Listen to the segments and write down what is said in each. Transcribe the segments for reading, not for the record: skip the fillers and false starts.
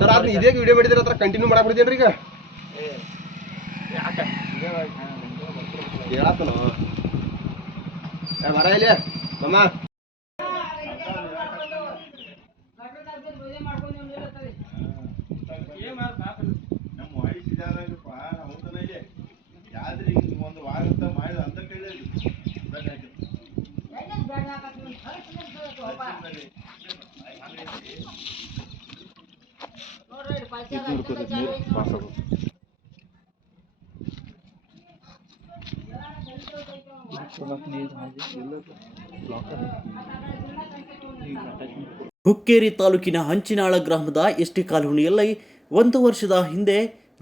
Sir ಅದನ್ನ ಇದೇ video ಮಾಡಿದ್ರೆ ಹತ್ರ ಕಂಟಿನ್ಯೂ ಮಾಡಕ್ ಬಿಡ್ತೇನ್ರಿ ಈಗ ಹೇಳತ್ತನ ಬರ ಇಲ್ಲಿ ಮಮ್ಮ ಒಂದು ವಾರ ಮಾಡಿದ ಅಂತ ಕೇಳಿದ್ರಿ ಹುಕ್ಕೇರಿ ತಾಲೂಕಿನ ಹಂಚಿನಾಳ ಗ್ರಾಮದ ಎಸ್ಟಿ ಕಾಲೋನಿಯಲ್ಲಿ 1 ವರ್ಷದ ಹಿಂದೆ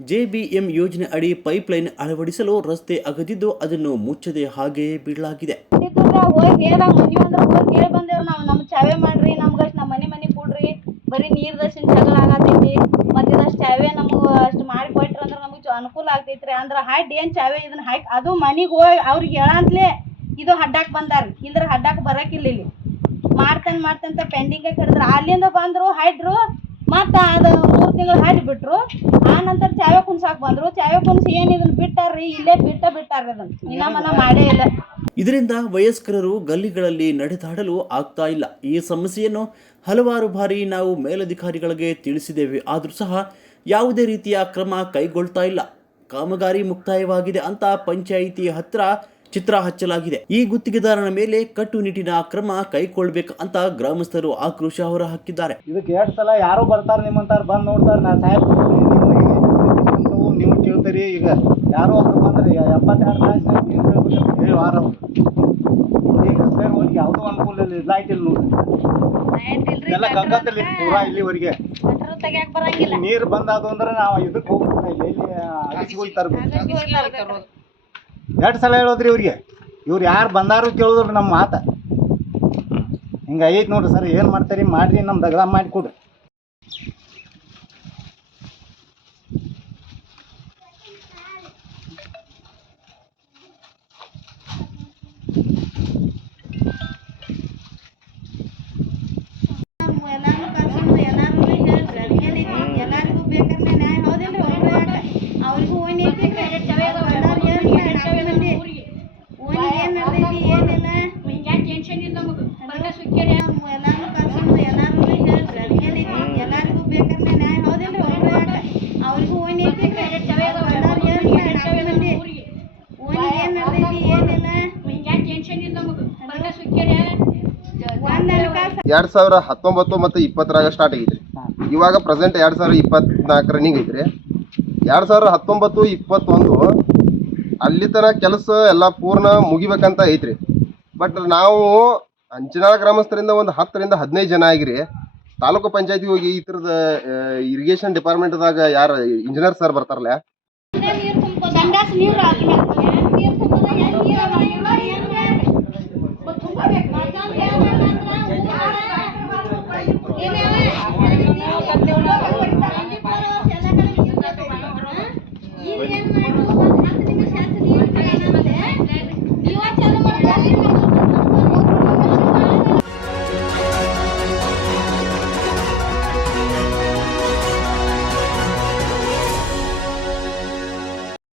ಜೆಬಿಎಂ ಯೋಜನೆ ಅಡಿ ಪೈಪ್ಲೈನ್ ಅಳವಡಿಸಲು ರಸ್ತೆ ಅಗದಿದ್ದು ಅದನ್ನು ಮುಚ್ಚದೆ ಹಾಗೆಯೇ ಬಿಡಲಾಗಿದೆ. ನಮ್ಮ ಚಾವೆ ಮಾಡ್ರಿ, ನಮ್ಗಷ್ಟು ನಮ್ಮ ಮನೆ ಕೊಡ್ರಿ, ಬರೀ ನೀರ್ದರ್ಶನ ಜಗಳ ಆಗತೈತಿ, ಮತ್ತೆ ಇದಷ್ಟು ಚಾವೆ ನಮ್ಗೆ ಅಷ್ಟು ಮಾಡಿ ಕೊಟ್ರಿ ಅಂದ್ರೆ ನಮಗೆ ಅನುಕೂಲ ಆಗ್ತೈತ್ರಿ. ಅಂದ್ರೆ ಹಡ್ ಏನು ಚಾವೆ ಇದನ್ನ ಹಾಕಿ ಅದು ಮನೆಗೆ ಹೋಗಿ ಅವ್ರಿಗೆ ಹೇಳಂತಲೇ ಇದು ಹಡ್ಡಾಕ್ ಬಂದಾರ, ಇಲ್ದ್ರ ಹಡ್ಡಾಕ್ ಬರಕಿಲ್ಲ. ಇಲ್ಲಿ ಮಾಡ್ತಂತ ಪೆಂಡಿಂಗ್ ಹಿಡಿದ್ರು, ಅಲ್ಲಿಂದ ಬಂದ್ರು ಹಡ್ರು, ಮತ್ತು ಅದು 3 ತಿಂಗಳು ಹಡ್ ಬಿಟ್ರು. ಆ ನಂತರ ಚಾವೆ ಕುಣ್ಸಾಕ್ ಬಂದ್ರು, ಚಾವೆ ಕುಣ್ಸಿ ಏನು ಇದನ್ನ ಬಿಟ್ಟಾರ್ರಿ, ಇಲ್ಲೇ ಬಿಟ್ಟಾರ್ರಿ ಅದನ್ನ ಇನ್ನ ಮನ ಮಾಡೇ ಇಲ್ಲ. ಇದರಿಂದ ವಯಸ್ಕರರು ಗಲ್ಲಿಗಳಲ್ಲಿ ನಡೆದಾಡಲು ಆಗ್ತಾ ಇಲ್ಲ. ಈ ಸಮಸ್ಯೆಯನ್ನು ಹಲವಾರು ಬಾರಿ ನಾವು ಮೇಲಧಿಕಾರಿಗಳಿಗೆ ತಿಳಿಸಿದ್ದೇವೆ, ಆದರೂ ಸಹ ಯಾವುದೇ ರೀತಿಯ ಕ್ರಮ ಕೈಗೊಳ್ತಾ ಇಲ್ಲ. ಕಾಮಗಾರಿ ಮುಕ್ತಾಯವಾಗಿದೆ ಅಂತ ಪಂಚಾಯಿತಿ ಹತ್ರ ಚಿತ್ರ ಹಚ್ಚಲಾಗಿದೆ. ಈ ಗುತ್ತಿಗೆದಾರನ ಮೇಲೆ ಕಟ್ಟುನಿಟ್ಟಿನ ಕ್ರಮ ಕೈಗೊಳ್ಬೇಕು ಅಂತ ಗ್ರಾಮಸ್ಥರು ಆಕ್ರೋಶ ಹೊರಹಾಕಿದ್ದಾರೆ. ಇದಕ್ಕೆ 2 ಸಲ ಯಾರೋ ಬರ್ತಾರೆ, ನಿಮ್ಮಂತಾರ ಬಂದು ನೋಡ್ತಾರೆ, ನಾ ಸಾಹೇಬ್ ನೀವು ಕೇಳ್ತೀರಿ. ಈಗ ಯಾರೋ ಒಬ್ರು ಬಂದ್ರೆ 72 ತಾಸು ಏನು ಕೇಳ್ಬೇಕಂತ ಹೇಳಿ ವಾರ ಈಗ ರಸ್ತೆ ಹೋಗಿ ಯಾವುದೋ ಅನುಕೂಲ ಇಲ್ಲ, ಲೈಟ್ ಇಲ್ಲ ನೋಡ್ರಿ, ಎಲ್ಲ ಗಂಗಾದಲ್ಲಿ ಪೂರಾ ಇಲ್ಲಿವರೆಗೆ ನೀರು ಬಂದಾದು ಅಂದ್ರೆ ನಾವು ಇದಕ್ಕೆ ಹೋಗ್ಬಿಟ್ರೆ ಇಲ್ಲಿ ಅಗಸಿಗೆ ಹೋಗಿ ತರಬೇಕು. 2 ಸಲ ಹೇಳೋದ್ರಿ ಇವ್ರಿಗೆ, ಇವ್ರು ಯಾರು ಬಂದಾರು ಕೇಳೋದ್ರಿ ನಮ್ಮ ಮಾತ. ಹಿಂಗೆ ಐತೆ ನೋಡ್ರಿ ಸರ್, ಏನು ಮಾಡ್ತೀರಿ ಮಾಡಿರಿ, ನಮ್ಮ ದಗದ ಮಾಡಿಕೊಡ್ರಿ. ಎಲ್ಲರಿಗೂ ಬೇಕಾದ್ರೆ ನ್ಯಾಯ ಹೌದಿಲ್ರಿ, ಅವ್ರಿಗೂ ಎಲ್ಲರಿಗೂ ಬೇಕಾದ್ರೆ ನ್ಯಾಯ ಹೌದಿಲ್ರಿ, ಅವ್ರಿಗೂ ಎರಡ್ 2019 ಮತ್ತು 20 ಸ್ಟಾರ್ಟ್ ಆಗೈತ್ರಿ. ಇವಾಗ ಪ್ರೆಸೆಂಟ್ 2024 ರನ್ನಿಂಗ್ ಐತ್ರಿ. 2019, 21 ಅಲ್ಲಿ ತನಕ ಕೆಲಸ ಎಲ್ಲ ಪೂರ್ಣ ಮುಗಿಬೇಕಂತ ಐತ್ರಿ. ಬಟ್ ನಾವು ಹಂಚಿನಾಳ ಗ್ರಾಮಸ್ಥರಿಂದ ಒಂದು 10 ರಿಂದ 15 ಜನ ಆಗಿರಿ ತಾಲೂಕು ಪಂಚಾಯತಿ ಹೋಗಿ ಈ ಥರದ ಇರಿಗೇಷನ್ ಡಿಪಾರ್ಟ್ಮೆಂಟ್ದಾಗ ಯಾರು ಇಂಜಿನಿಯರ್ ಸರ್ ಬರ್ತಾರಲ್ಲ, ಏನೇ